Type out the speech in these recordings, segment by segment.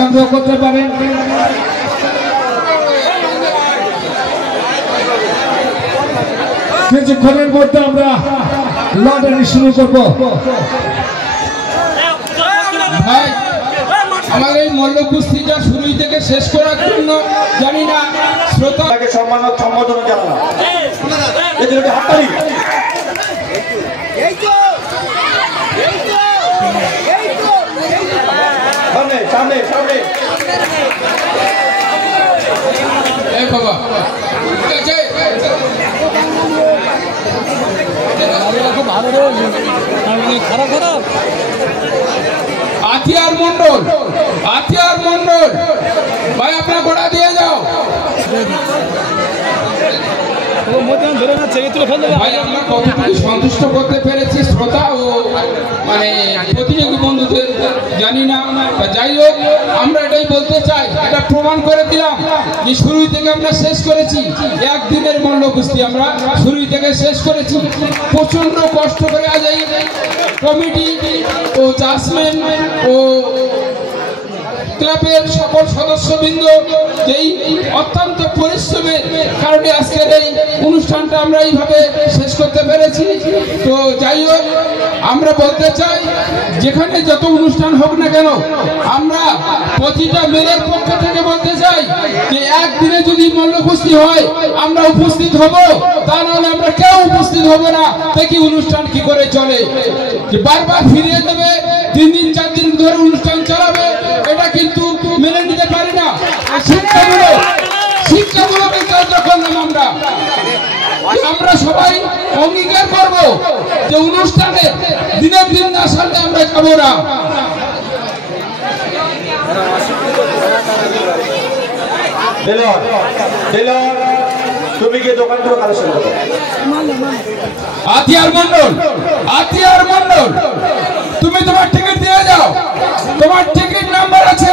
সংগ্রহ করতে পারেন। কিছুক্ষণের মধ্যে আমরা লটারি শুরু করব। ভাই আমার এই মল্ল কুস্তিটা শুরু থেকে শেষ করার জন্য জানি না শ্রোতাকে সম্মান সম্বোধনা জানানো হাততালি। সামনে সামনে সামনে বাবা খারাপ খারাপ আতিয়ার মন্ডল ভাই আপনার ঘোড়া দিয়ে যাও। ভাই আমরা কতটুকু সন্তুষ্ট করতে পেরেছি শ্রোতা ও মানে প্রতিযোগী বন্ধুদের জানি না, যাই হোক আমরা এটাই বলতে চাই, এটা প্রমাণ করে দিলাম যে শুরু থেকে আমরা শেষ করেছি। একদিনের মল্ল কুস্তি আমরা শুরু থেকে শেষ করেছি। প্রচন্ড কষ্ট করে আজ এই কমিটি ও জাজমেন্ট ও ক্লাবের সকল সদস্যবৃন্দ যেই অত্যন্ত পরিশ্রমের কারণে আজকের এই অনুষ্ঠানটা আমরা এইভাবে শেষ করতে পেরেছি। তো যাই হোক আমরা বলতে চাই যেখানে যত অনুষ্ঠান হোক না কেন আমরা প্রতিটা মেলের পক্ষ থেকে বলতে চাই যে একদিনে যদি মল্ল কুস্তি হয় আমরা উপস্থিত হব, তা নাহলে আমরা কেউ উপস্থিত হব না। দেখি অনুষ্ঠান কি করে চলে, যে বারবার ফিরিয়ে দেবে 3 দিন 4 দিন ধরে অনুষ্ঠান চালাবে, এটা কিন্তু মেনে নিতে পারি না। শিক্ষামূলক কাজ করলাম আমরা সবাই অঙ্গীকার করব যে অনুষ্ঠানে দিনের দিন না সারলে আমরা যাবো না। তুমি কি দোকান থেকে কালেকশন করো? আতিয়ার মন্ডল তুমি তোমার টিকিট দিয়ে যাও। তোমার টিকিট নাম্বার আছে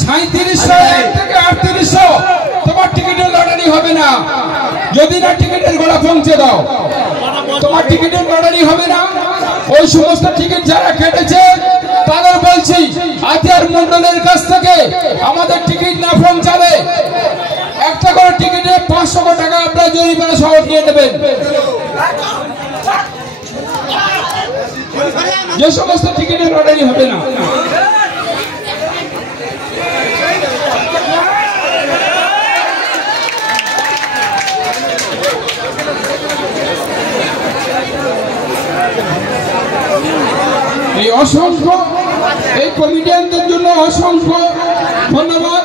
3701 থেকে 3800। তোমার টিকিটের লটারি হবে না যদি না টিকিটের গোড়া পৌঁছে দাও। তোমার টিকিটের লটারি হবে না। ওই সমস্ত টিকিট যারা কেটেছে তাদের বলছি আতিয়ার মন্ডলের কাছ থেকে আমাদের টিকিট না পৌঁছালে একটা করে টিকিটে 500 টাকা আপনারা জরিমানা সহ নিয়ে নেবেন। যে সমস্ত টিকিটের লটারি হবে না। এই অসংখ্য এই কমিটিয়ানদের জন্য অসংখ্য ধন্যবাদ।